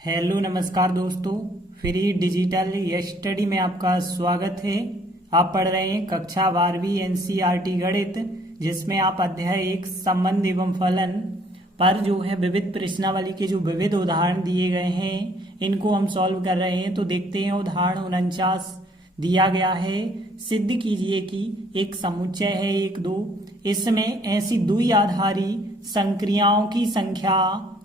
Hello नमस्कार दोस्तों, free digital study में आपका स्वागत है। आप पढ़ रहे हैं कक्षा 12वीं एनसीईआरटी गणित, जिसमें आप अध्याय 1 संबंध एवं फलन पर जो है विविध प्रश्नावली के जो विविध उदाहरण दिए गए हैं इनको हम सॉल्व कर रहे हैं। तो देखते हैं उदाहरण 49 दिया गया है। सिद्ध कीजिए कि एक समुच्चय है 1 2, इसमें ऐसी द्विआधारी संक्रियाओं की संख्या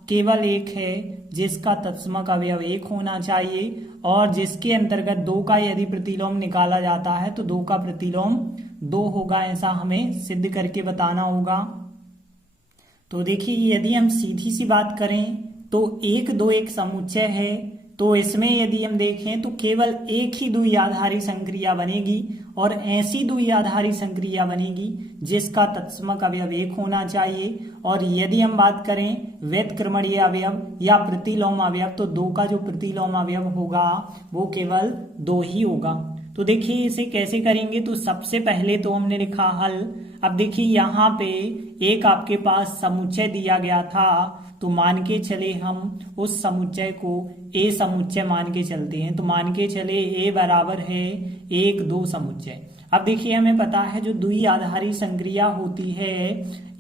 केवल एक है जिसका तत्समक अवयव 1 होना चाहिए और जिसके अंतर्गत 2 का यदि प्रतिलोम निकाला जाता है तो 2 का प्रतिलोम 2 होगा। ऐसा हमें सिद्ध करके बताना होगा। तो देखिए, यदि हम सीधी सी बात करें तो 1 2 एक समुच्चय है, तो इसमें यदि हम देखें तो केवल एक ही द्विआधारी संक्रिया बनेगी और ऐसी द्विआधारी संक्रिया बनेगी जिसका तत्समक अवयव 1 होना चाहिए। और यदि हम बात करें व्युत्क्रमणीय अवयव या प्रतिलोम अवयव, तो 2 का जो प्रतिलोम अवयव होगा वो केवल 2 ही होगा। तो देखिए इसे कैसे करेंगे। तो सबसे पहले तो हमने लिखा हल। अब देखिए यहाँ पे एक आपके पास समुच्चय दिया गया था, तो मान के चले हम उस समुच्चय को ए समुच्चय मान के चलते हैं। तो मान के चले ए बराबर है 1 2 समुच्चय। अब देखिए हमें पता है जो द्विआधारी संक्रिया होती है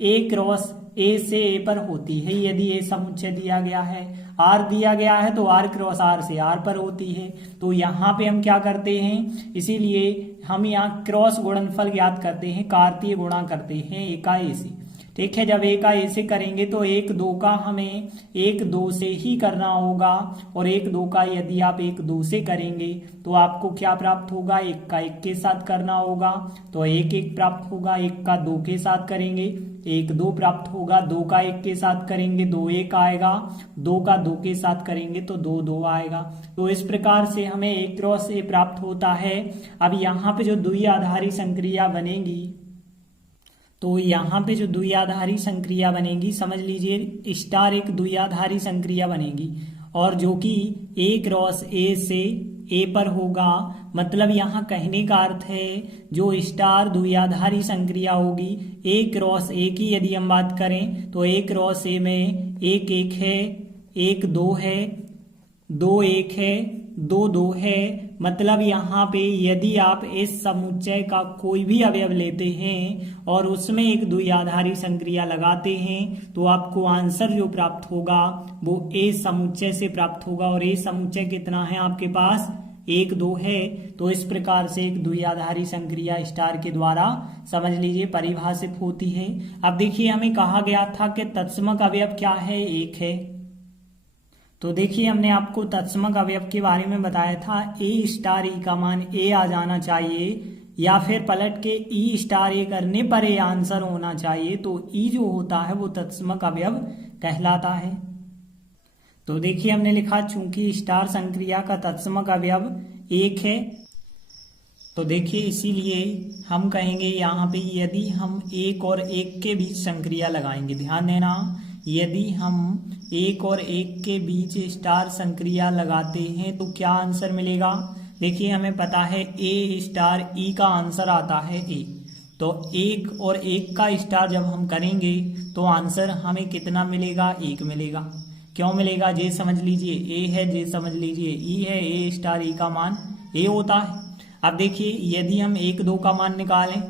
ए क्रॉस ए से ए पर होती है। यदि ए समुच्चय दिया गया है, आर दिया गया है, तो आर क्रॉस आर से आर पर होती है। तो यहाँ पे हम क्या करते हैं, इसीलिए हम यहाँ क्रॉस गुणनफल ज्ञात करते हैं, कार्तीय गुणा करते हैं ए का ए से। ठीक है, जब ए का ए से करेंगे तो 1 2 का हमें 1 2 से ही करना होगा और 1 2 का यदि आप 1 2 से करेंगे तो आपको क्या प्राप्त होगा, 1 का 1 के साथ करना होगा तो 1 1 प्राप्त होगा। 1 का 2 के साथ करेंगे 1 2 प्राप्त होगा। 2 का 1 के साथ करेंगे 2 1 आएगा। 2 का 2 के साथ करेंगे तो 2 2 आएगा। तो इस प्रकार से हमें ए क्रॉस ए प्राप्त होता है। अब यहाँ पे जो द्विआधारी संक्रिया बनेगी, तो यहाँ पे जो द्विआधारी संक्रिया बनेगी, समझ लीजिए स्टार एक द्विआधारी संक्रिया बनेगी और जो कि ए क्रॉस ए से ए पर होगा। मतलब यहाँ कहने का अर्थ है जो स्टार द्विआधारी संक्रिया होगी ए क्रॉस ए की यदि हम बात करें तो ए क्रॉस ए में 1 1 है, 1 2 है, 2 1 है, 2 2 है। मतलब यहाँ पे यदि आप इस समुच्चय का कोई भी अवयव लेते हैं और उसमें एक द्विआधारी संक्रिया लगाते हैं तो आपको आंसर जो प्राप्त होगा वो ए समुच्चय से प्राप्त होगा। और ए समुच्चय कितना है आपके पास, 1 2 है। तो इस प्रकार से एक द्विआधारी संक्रिया स्टार के द्वारा समझ लीजिए परिभाषित होती है। अब देखिए हमें कहा गया था कि तत्समक अवयव क्या है, 1 है। तो देखिए हमने आपको तत्समक अवयव के बारे में बताया था ए स्टार ई का मान ए आ जाना चाहिए या फिर पलट के ई स्टार ए करने पर ए आंसर होना चाहिए। तो ई जो होता है वो तत्समक अवयव कहलाता है। तो देखिए हमने लिखा चूंकि स्टार संक्रिया का तत्समक अवयव 1 है, तो देखिए इसीलिए हम कहेंगे यहाँ पे यदि हम 1 और 1 के बीच संक्रिया लगाएंगे, ध्यान देना, यदि हम 1 और 1 के बीच स्टार संक्रिया लगाते हैं तो क्या आंसर मिलेगा। देखिए हमें पता है ए स्टार ई का आंसर आता है ए, तो 1 और 1 का स्टार जब हम करेंगे तो आंसर हमें कितना मिलेगा, 1 मिलेगा। क्यों मिलेगा, जे समझ लीजिए ए है, जे समझ लीजिए ई है, ए स्टार ई का मान ए होता है। अब देखिए यदि हम 1 2 का मान निकालें,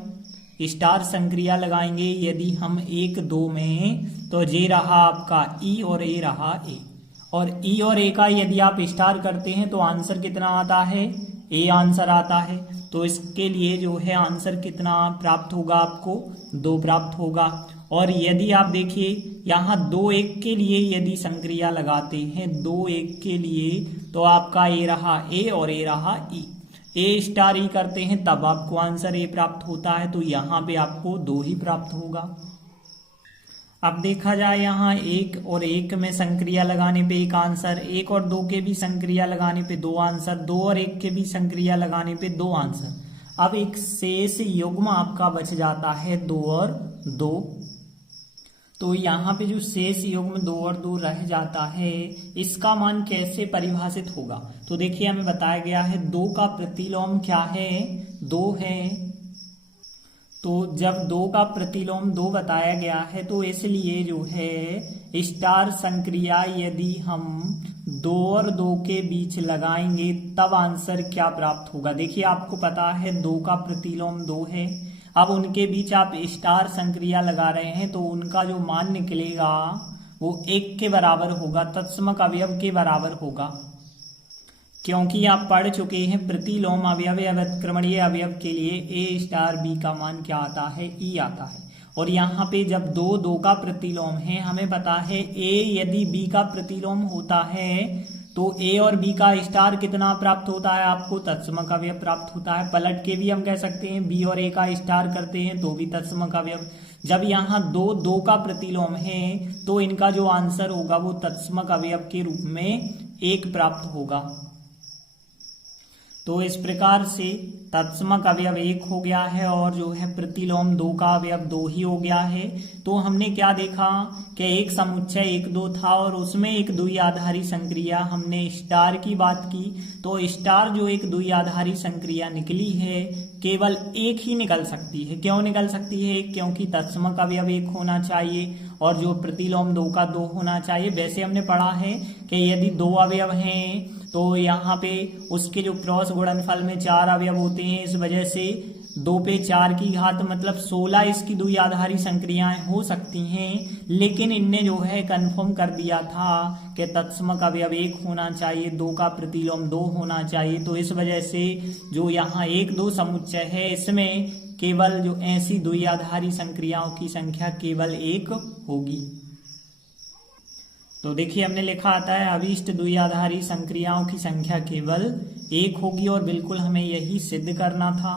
स्टार संक्रिया लगाएंगे यदि हम 1 2 में, तो जे रहा आपका ई और ए रहा ए, और ई और ए का यदि आप स्टार करते हैं तो आंसर कितना आता है, ए आंसर आता है। तो इसके लिए जो है आंसर कितना प्राप्त होगा, आपको 2 प्राप्त होगा। और यदि आप देखिए यहाँ 2 1 के लिए यदि संक्रिया लगाते हैं 2 1 के लिए, तो आपका ए रहा ए और ए रहा ई, ए स्टार ई करते हैं तब आपको आंसर ए प्राप्त होता है। तो यहाँ पे आपको 2 ही प्राप्त होगा। अब देखा जाए यहाँ 1 और 1 में संक्रिया लगाने पे 1 आंसर, 1 और 2 के भी संक्रिया लगाने पे 2 आंसर, 2 और 1 के भी संक्रिया लगाने पे 2 आंसर। अब एक शेष युग्म आपका बच जाता है 2 और 2। तो यहाँ पे जो शेष युग्म 2 और 2 रह जाता है, इसका मान कैसे परिभाषित होगा। तो देखिए हमें बताया गया है 2 का प्रतिलोम क्या है, 2 है। तो जब 2 का प्रतिलोम 2 बताया गया है तो इसलिए जो है स्टार संक्रिया यदि हम 2 और 2 के बीच लगाएंगे तब आंसर क्या प्राप्त होगा। देखिए आपको पता है 2 का प्रतिलोम 2 है। अब उनके बीच आप स्टार संक्रिया लगा रहे हैं तो उनका जो मान निकलेगा वो 1 के बराबर होगा, तत्समक अवयव के बराबर होगा, क्योंकि आप पढ़ चुके हैं प्रतिलोम अवयव या व्युत्क्रमणीय अवयव के लिए ए स्टार बी का मान क्या आता है, ई आता है। और यहाँ पे जब 2 का प्रतिलोम है, हमें पता है ए यदि बी का प्रतिलोम होता है तो ए और बी का स्टार कितना प्राप्त होता है, आपको तत्समक अवयव प्राप्त होता है। पलट के भी हम कह सकते हैं बी और ए का स्टार करते हैं तो भी तत्समक अवयव। जब यहाँ 2 का प्रतिलोम है तो इनका जो आंसर होगा वो तत्समक अवयव के रूप में 1 प्राप्त होगा। तो इस प्रकार से तत्समक अवयव 1 हो गया है और जो है प्रतिलोम 2 का अवयव 2 ही हो गया है। तो हमने क्या देखा कि एक समुच्चय 1 2 था और उसमें एक द्विआधारी संक्रिया, हमने स्टार की बात की तो स्टार जो एक द्विआधारी संक्रिया निकली है केवल 1 ही निकल सकती है। क्यों निकल सकती है? क्योंकि तत्समक अवयव 1 होना चाहिए और जो प्रतिलोम 2 का 2 होना चाहिए। वैसे हमने पढ़ा है कि यदि 2 अवयव हैं तो यहाँ पे उसके जो क्रॉस गुणनफल में 4 अवयव होते हैं, इस वजह से 2 पे 4 की घात मतलब 16 इसकी द्विआधारी संक्रियाएं हो सकती हैं। लेकिन इनने जो है कंफर्म कर दिया था कि तत्समक अवयव 1 होना चाहिए, 2 का प्रतिलोम 2 होना चाहिए। तो इस वजह से जो यहाँ 1 2 समुच्चय है इसमें केवल जो ऐसी द्विआधारी संक्रियाओं की संख्या केवल 1 होगी। तो देखिए हमने लिखा आता है अभीष्ट द्विआधारी संक्रियाओं की संख्या केवल 1 होगी और बिल्कुल हमें यही सिद्ध करना था।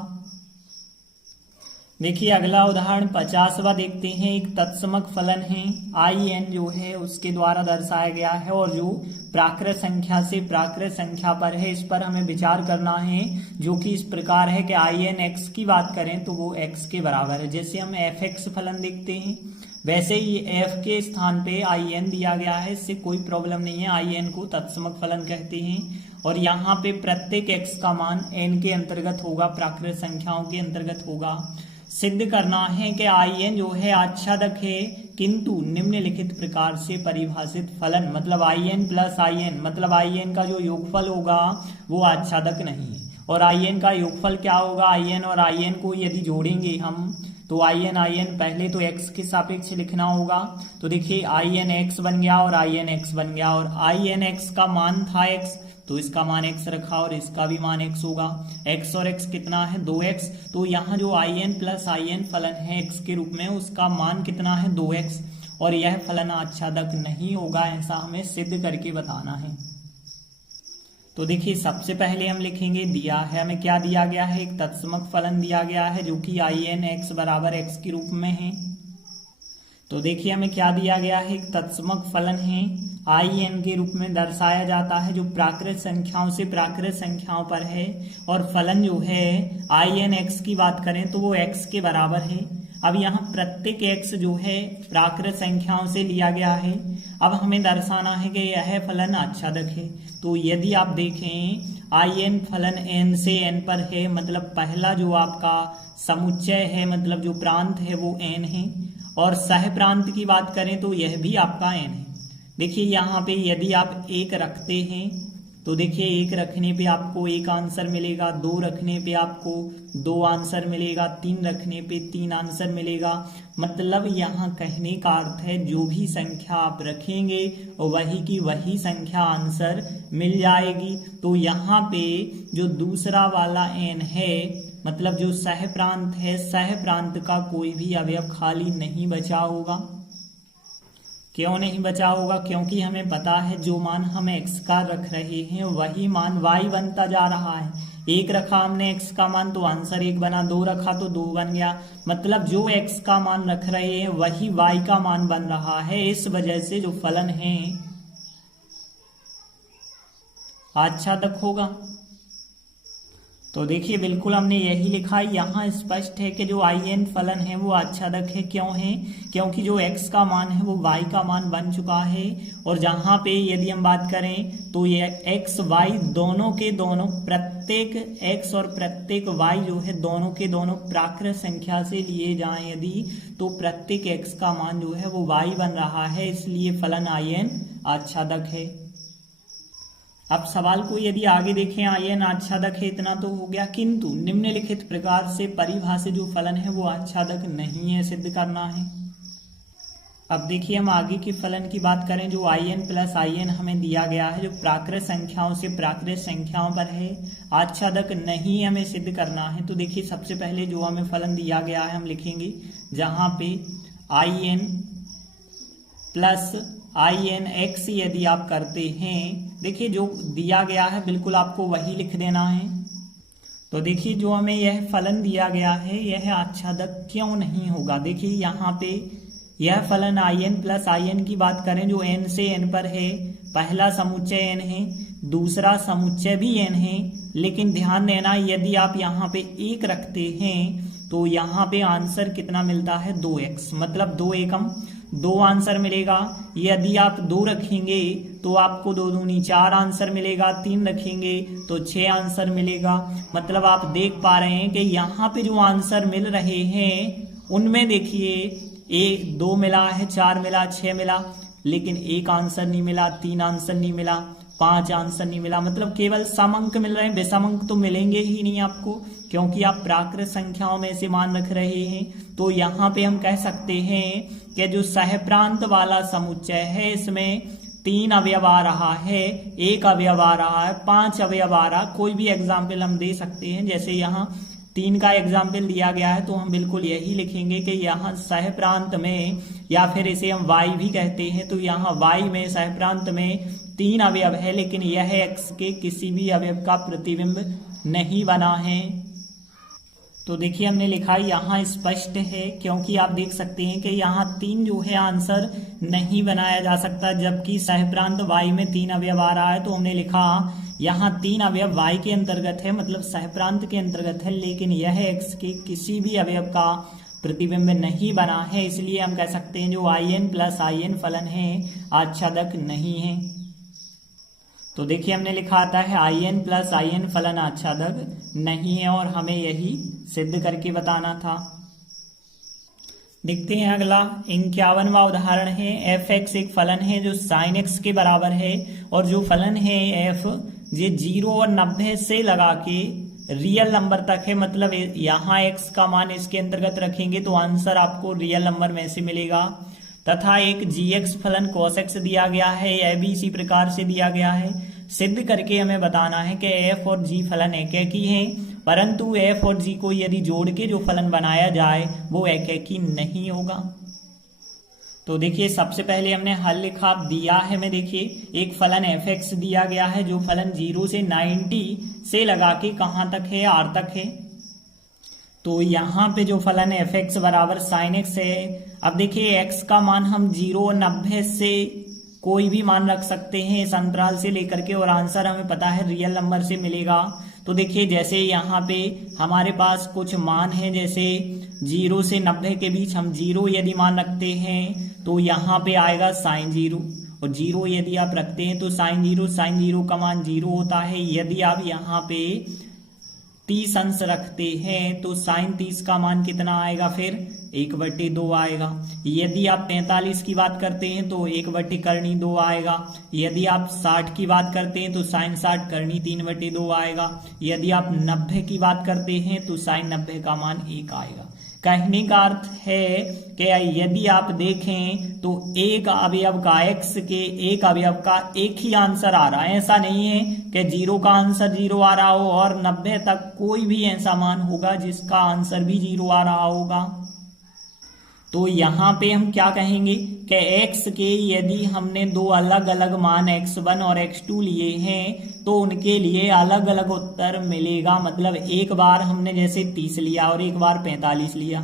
देखिए अगला उदाहरण 50वां देखते हैं। एक तत्समक फलन है IN जो है उसके द्वारा दर्शाया गया है और जो प्राकृत संख्या से प्राकृत संख्या पर है इस पर हमें विचार करना है, जो कि इस प्रकार है कि IN x की बात करें तो वो x के बराबर है। जैसे हम fx फलन देखते हैं वैसे ही f के स्थान पे IN दिया गया है, इससे कोई प्रॉब्लम नहीं है। IN को तत्समक फलन कहते हैं और यहाँ पे प्रत्येक x का मान n के अंतर्गत होगा, प्राकृत संख्याओं के अंतर्गत होगा। सिद्ध करना है कि IN जो है आच्छादक है किंतु निम्नलिखित प्रकार से परिभाषित फलन मतलब IN प्लस IN मतलब IN का जो योगफल होगा वो आच्छादक नहीं है। और IN का योगफल क्या होगा, IN और IN को यदि जोड़ेंगे हम तो IN पहले तो x के सापेक्ष लिखना होगा। तो देखिए IN x बन गया और IN x बन गया और IN x का मान था x तो इसका मान x रखा और इसका भी मान x होगा। x और x कितना है 2x, तो यहाँ जो IN प्लस IN फलन है x के रूप में उसका मान कितना है 2x और यह फलन आच्छादक नहीं होगा, ऐसा हमें सिद्ध करके बताना है। तो देखिए सबसे पहले हम लिखेंगे दिया है हमें क्या दिया गया है, एक तत्समक फलन दिया गया है जो कि IN x बराबर x के रूप में है। तो देखिए हमें क्या दिया गया है, एक तत्समक फलन है IN के रूप में दर्शाया जाता है जो प्राकृत संख्याओं से प्राकृत संख्याओं पर है और फलन जो है IN x की बात करें तो वो x के बराबर है। अब यहाँ प्रत्येक x जो है प्राकृत संख्याओं से लिया गया है। अब हमें दर्शाना है कि यह फलन आच्छादक है। तो यदि आप देखें IN फलन n से n पर है मतलब पहला जो आपका समुच्चय है मतलब जो प्रांत है वो n है और सह प्रांत की बात करें तो यह भी आपका n है। देखिए यहाँ पे यदि आप 1 रखते हैं तो देखिए 1 रखने पे आपको 1 आंसर मिलेगा, 2 रखने पे आपको 2 आंसर मिलेगा, 3 रखने पे 3 आंसर मिलेगा। मतलब यहाँ कहने का अर्थ है जो भी संख्या आप रखेंगे वही की वही संख्या आंसर मिल जाएगी। तो यहाँ पे जो दूसरा वाला n है मतलब जो सह प्रांत है, सह प्रांत का कोई भी अवयव खाली नहीं बचा होगा। क्यों नहीं बचा होगा? क्योंकि हमें पता है जो मान हम x का रख रहे हैं वही मान y बनता जा रहा है। 1 रखा हमने x का मान तो आंसर 1 बना, 2 रखा तो 2 बन गया। मतलब जो x का मान रख रहे हैं वही y का मान बन रहा है। इस वजह से जो फलन है आच्छादक होगा। तो देखिए बिल्कुल हमने यही लिखा है, यहाँ स्पष्ट है कि जो IN फलन है वो आच्छादक है। क्यों है? क्योंकि जो x का मान है वो y का मान बन चुका है और जहाँ पे यदि हम बात करें तो ये x y दोनों के दोनों प्रत्येक x और प्रत्येक y जो है दोनों के दोनों प्राकृत संख्या से लिए जाएं यदि तो प्रत्येक x का मान जो है वो y बन रहा है, इसलिए फलन IN आच्छादक है। अब सवाल को यदि आगे देखें, आयन आच्छादक है इतना तो हो गया, किंतु निम्नलिखित प्रकार से परिभाषित जो फलन है वो आच्छादक नहीं है, सिद्ध करना है। अब देखिए हम आगे के फलन की बात करें, जो आयन प्लस आयन हमें दिया गया है, जो प्राकृत संख्याओं से प्राकृत संख्याओं पर है, आच्छादक नहीं हमें सिद्ध करना है। तो देखिए सबसे पहले जो हमें फलन दिया गया है हम लिखेंगे, जहां पे आयन प्लस आयन एक्स यदि आप करते हैं, देखिए जो दिया गया है बिल्कुल आपको वही लिख देना है। तो देखिए जो हमें यह फलन दिया गया है यह आच्छादक क्यों नहीं होगा। देखिए यहाँ पे यह फलन आयन प्लस आयन की बात करें, जो n से n पर है, पहला समुच्चय n है, दूसरा समुच्चय भी n है, लेकिन ध्यान देना यदि आप यहाँ पे 1 रखते हैं तो यहाँ पे आंसर कितना मिलता है 2x, मतलब 2 एकम 2 आंसर मिलेगा। यदि आप 2 रखेंगे तो आपको 2 दूनी 4 आंसर मिलेगा, 3 रखेंगे तो 6 आंसर मिलेगा। मतलब आप देख पा रहे हैं कि यहाँ पे जो आंसर मिल रहे हैं उनमें देखिए 2 मिला है, 4 मिला, 6 मिला, लेकिन 1 आंसर नहीं मिला, 3 आंसर नहीं मिला, 5 आंसर नहीं मिला। मतलब केवल सम अंक मिल रहे हैं, विषम अंक तो मिलेंगे ही नहीं आपको, क्योंकि आप प्राकृत संख्याओं में से मान रख रहे हैं। तो यहाँ पे हम कह सकते हैं कि जो सहप्रांत वाला समुच्चय है इसमें 3 अवयव आ रहा है, 1 अवयव आ रहा है, 5 अवयव आ रहा है। कोई भी एग्जाम्पल हम दे सकते हैं, जैसे यहाँ 3 का एग्जाम्पल दिया गया है तो हम बिल्कुल यही लिखेंगे कि यहाँ सहप्रांत में, या फिर इसे हम y भी कहते हैं, तो यहाँ y में सहप्रांत में 3 अवयव है, लेकिन यह x के किसी भी अवयव का प्रतिबिंब नहीं बना है। तो देखिए हमने लिखा यहाँ स्पष्ट है, क्योंकि आप देख सकते हैं कि यहाँ 3 जो है आंसर नहीं बनाया जा सकता, जबकि सहप्रांत y में 3 अवयव आ रहा है। तो हमने लिखा यहाँ 3 अवयव y के अंतर्गत है, मतलब सहप्रांत के अंतर्गत है, लेकिन यह x के किसी भी अवयव का प्रतिबिंब नहीं बना है। इसलिए हम कह सकते हैं जो आयन प्लस आयन फलन है आच्छादक नहीं है। तो देखिए हमने लिखा आता है आयन प्लस आयन फलन आच्छादक नहीं है, और हमें यही सिद्ध करके बताना था। देखते हैं अगला 51वां उदाहरण है। f(x) एक फलन है जो sin x के बराबर है, और जो फलन है f ये 0 और 90 से लगा के रियल नंबर तक है। मतलब यहाँ x का मान इसके अंतर्गत रखेंगे तो आंसर आपको रियल नंबर में से मिलेगा। तथा एक gx फलन cos x दिया गया है, यह भी इसी प्रकार से दिया गया है। सिद्ध करके हमें बताना है कि f और g फलन एक एक ही हैं, परंतु f और g को यदि जोड़ के जो फलन बनाया जाए वो एक एक ही नहीं होगा। तो देखिए सबसे पहले हमने हल लिखा, दिया है में देखिए एक फलन f(x) दिया गया है, जो फलन 0 से 90 से लगा के कहाँ तक है, r तक है। तो यहाँ पे जो फलन है f(x) बराबर sin x है। अब देखिए x का मान हम 0 और 90 से कोई भी मान रख सकते हैं इस अंतराल से लेकर के, और आंसर हमें पता है रियल नंबर से मिलेगा। तो देखिए जैसे यहाँ पे हमारे पास कुछ मान है, जैसे 0 से 90 के बीच हम 0 यदि मान रखते हैं तो यहाँ पे आएगा sin 0, और 0 यदि आप रखते हैं तो sin 0 का मान 0 होता है। यदि आप यहाँ पे 30 अंश रखते हैं तो sin 30 का मान कितना आएगा, फिर 1/2 आएगा। यदि आप 45 की बात करते हैं तो 1/2 आएगा। यदि आप 60 की बात करते हैं तो sin 60 करनी 3/2 आएगा। यदि आप 90 की बात करते हैं तो sin 90 का मान 1 आएगा। कहने का अर्थ है कि यदि आप देखें तो एक अवयव का x के एक अवयव का एक ही आंसर आ रहा है। ऐसा नहीं है कि 0 का आंसर 0 आ रहा हो और 90 तक कोई भी ऐसा मान होगा जिसका आंसर भी 0 आ रहा होगा। तो यहाँ पे हम क्या कहेंगे कि x के यदि हमने 2 अलग अलग मान x1 और x2 लिए हैं तो उनके लिए अलग अलग उत्तर मिलेगा। मतलब एक बार हमने जैसे 30 लिया और एक बार 45 लिया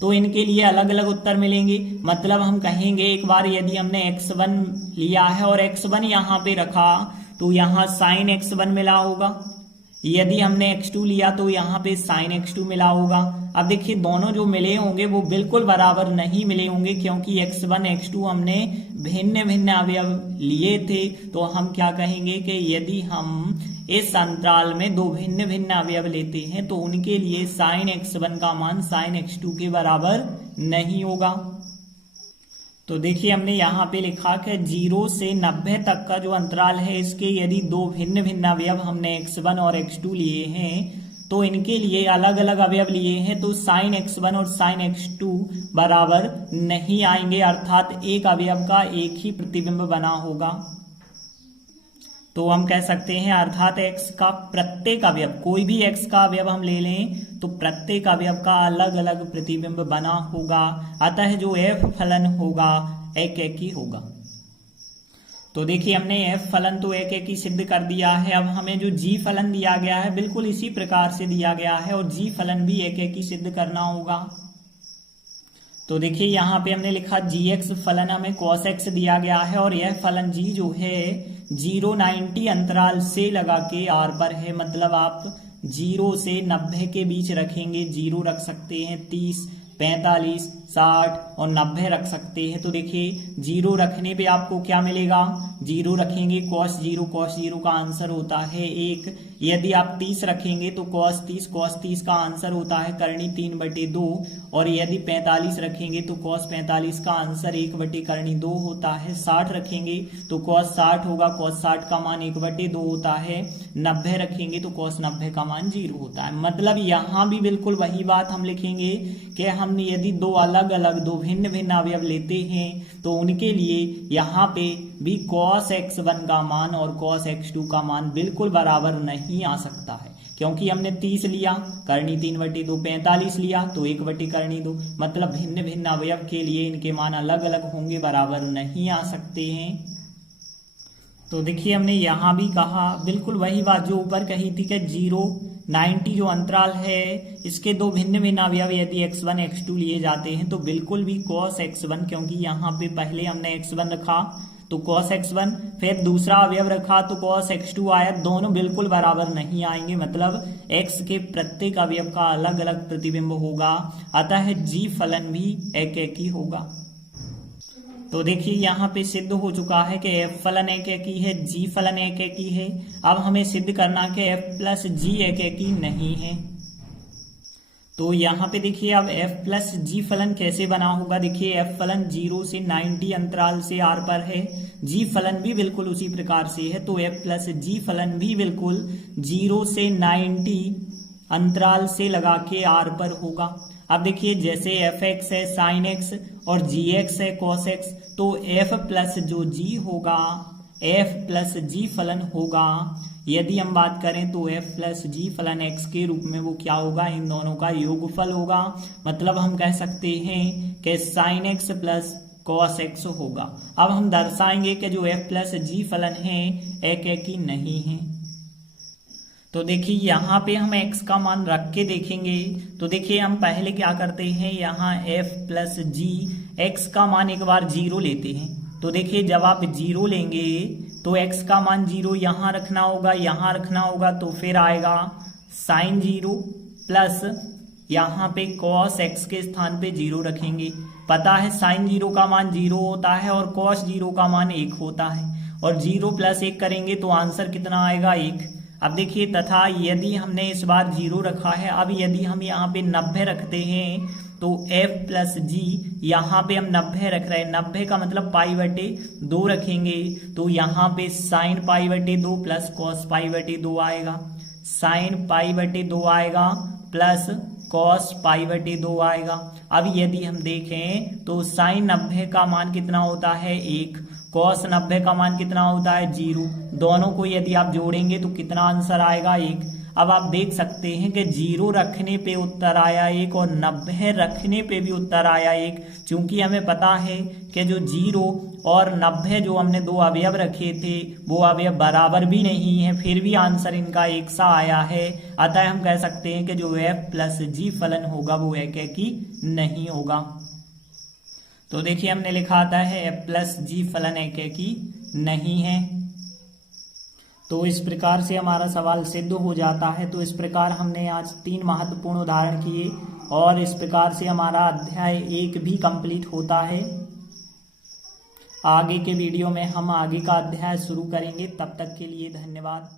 तो इनके लिए अलग अलग उत्तर मिलेंगे। मतलब हम कहेंगे एक बार यदि हमने x1 लिया है और x1 यहाँ पे रखा तो यहाँ sin x1 मिला होगा। यदि हमने x2 लिया तो यहाँ पे sin x2 मिला होगा। अब देखिए दोनों जो मिले होंगे वो बिल्कुल बराबर नहीं मिले होंगे, क्योंकि x1 x2 हमने भिन्न भिन्न अवयव लिए थे। तो हम क्या कहेंगे कि यदि हम इस अंतराल में 2 भिन्न भिन्न अवयव लेते हैं तो उनके लिए sin x1 का मान sin x2 के बराबर नहीं होगा। तो देखिए हमने यहाँ पे लिखा कि 0 से 90 तक का जो अंतराल है, इसके यदि दो भिन्न भिन्न अवयव हमने x1 और x2 लिए हैं, तो इनके लिए अलग अलग अवयव लिए हैं, तो sin x1 और sin x2 बराबर नहीं आएंगे, अर्थात एक अवयव का एक ही प्रतिबिंब बना होगा। तो हम कह सकते हैं अर्थात x का प्रत्येक अवयव, कोई भी x का अवयव हम ले लें तो प्रत्येक अवयव का अलग अलग प्रतिबिंब बना होगा, अतः जो f फलन होगा एक एक ही होगा। तो देखिए हमने f फलन तो एक एक ही सिद्ध कर दिया है। अब हमें जो g फलन दिया गया है बिल्कुल इसी प्रकार से दिया गया है और g फलन भी एक एक ही सिद्ध करना होगा। तो देखिए यहाँ पे हमने लिखा gx फलन हमें cos x दिया गया है और यह फलन g जो है 0-90 अंतराल से लगा के r पर है, मतलब आप 0 से 90 के बीच रखेंगे, 0 रख सकते हैं, 30, 45, 60 और 90 रख सकते हैं। तो देखिए 0 रखने पे आपको क्या मिलेगा, 0 रखेंगे cos 0 का आंसर होता है 1। यदि आप 30 रखेंगे तो cos 30 का आंसर होता है करनी 3/2, और यदि 45 रखेंगे तो cos 45 का आंसर 1/2 होता है। 60 रखेंगे तो cos 60 होगा, cos 60 का मान 1/2 होता है। 90 रखेंगे तो cos 90 का मान 0 होता है। मतलब यहाँ भी बिल्कुल वही बात हम लिखेंगे कि हम यदि दो अलग अलग दो भिन्न भिन्न अवयव लेते हैं तो उनके लिए यहाँ पे भी cos x1 का मान और cos x2 का मान बिल्कुल बराबर नहीं आ सकता है, क्योंकि हमने 30 लिया करनी 3/2, 45 लिया तो 1/2, मतलब भिन्न भिन्न अवयव के लिए इनके मान अलग अलग होंगे, बराबर नहीं आ सकते हैं। तो देखिए हमने यहाँ भी कहा बिल्कुल वही बात जो ऊपर कही थी कि 0-90 जो अंतराल है इसके दो भिन्न भिन्न अवयव यदि x1 x2 लिए जाते हैं तो बिल्कुल भी cos x1, क्योंकि यहाँ पे पहले हमने x1 रखा तो cos x1, फिर दूसरा अवयव रखा तो cos x2 आया, दोनों बिल्कुल बराबर नहीं आएंगे, मतलब x के प्रत्येक अवयव का अलग अलग प्रतिबिंब होगा, अतः g फलन भी एक एक ही होगा। तो देखिए यहाँ पे सिद्ध हो चुका है कि f फलन एक एक ही है, g फलन एक एक ही है। अब हमें सिद्ध करना कि f प्लस g एक एक ही नहीं है। तो यहाँ पे देखिए अब f प्लस g फलन कैसे बना होगा। देखिए f फलन 0 से 90 अंतराल से r पर है, g फलन भी बिल्कुल उसी प्रकार से है, तो f प्लस g फलन भी बिल्कुल 0 से 90 अंतराल से लगा के r पर होगा। अब देखिए जैसे fx है sin x और gx है cos x, तो f प्लस जो g होगा f प्लस g फलन होगा। यदि हम बात करें तो f प्लस g फलन x के रूप में वो क्या होगा, इन दोनों का योगफल होगा, मतलब हम कह सकते हैं कि sin x plus cos x होगा। अब हम दर्शाएंगे कि जो f प्लस g फलन है एक एक ही नहीं है। तो देखिए यहाँ पे हम x का मान रख के देखेंगे। तो देखिए हम पहले क्या करते हैं, यहाँ f प्लस g x का मान एक बार 0 लेते हैं। तो देखिए जब आप 0 लेंगे तो x का मान 0 यहाँ रखना होगा, यहाँ रखना होगा, तो फिर आएगा साइन 0 प्लस यहाँ पे cos x के स्थान पे 0 रखेंगे। पता है साइन 0 का मान 0 होता है और cos 0 का मान 1 होता है, और 0 प्लस 1 करेंगे तो आंसर कितना आएगा 1। अब देखिए तथा यदि हमने इस बार 0 रखा है, अब यदि हम यहाँ पे 90 रखते हैं तो f प्लस g, यहाँ पे हम 90 रख रहे हैं, 90 का मतलब π/2 रखेंगे, तो यहाँ पे साइन π/2 प्लस cos π/2 आएगा, साइन π/2 आएगा प्लस cos π/2 आएगा। अब यदि हम देखें तो साइन 90 का मान कितना होता है 1, cos 90 का मान कितना होता है 0, दोनों को यदि आप जोड़ेंगे तो कितना आंसर आएगा 1। अब आप देख सकते हैं कि 0 रखने पे उत्तर आया 1 और 90 रखने पे भी उत्तर आया 1, क्योंकि हमें पता है कि जो 0 और 90 जो हमने दो अवयव रखे थे वो अवयव बराबर भी नहीं है, फिर भी आंसर इनका एक सा आया है, अतः हम कह सकते हैं कि जो f प्लस g फलन होगा वो एक एक ही नहीं होगा। तो देखिए हमने लिखा आता है f प्लस g फलन एक एक ही नहीं है। तो इस प्रकार से हमारा सवाल सिद्ध हो जाता है। तो इस प्रकार हमने आज 3 महत्वपूर्ण उदाहरण किए और इस प्रकार से हमारा अध्याय 1 भी कंप्लीट होता है। आगे के वीडियो में हम आगे का अध्याय शुरू करेंगे, तब तक के लिए धन्यवाद।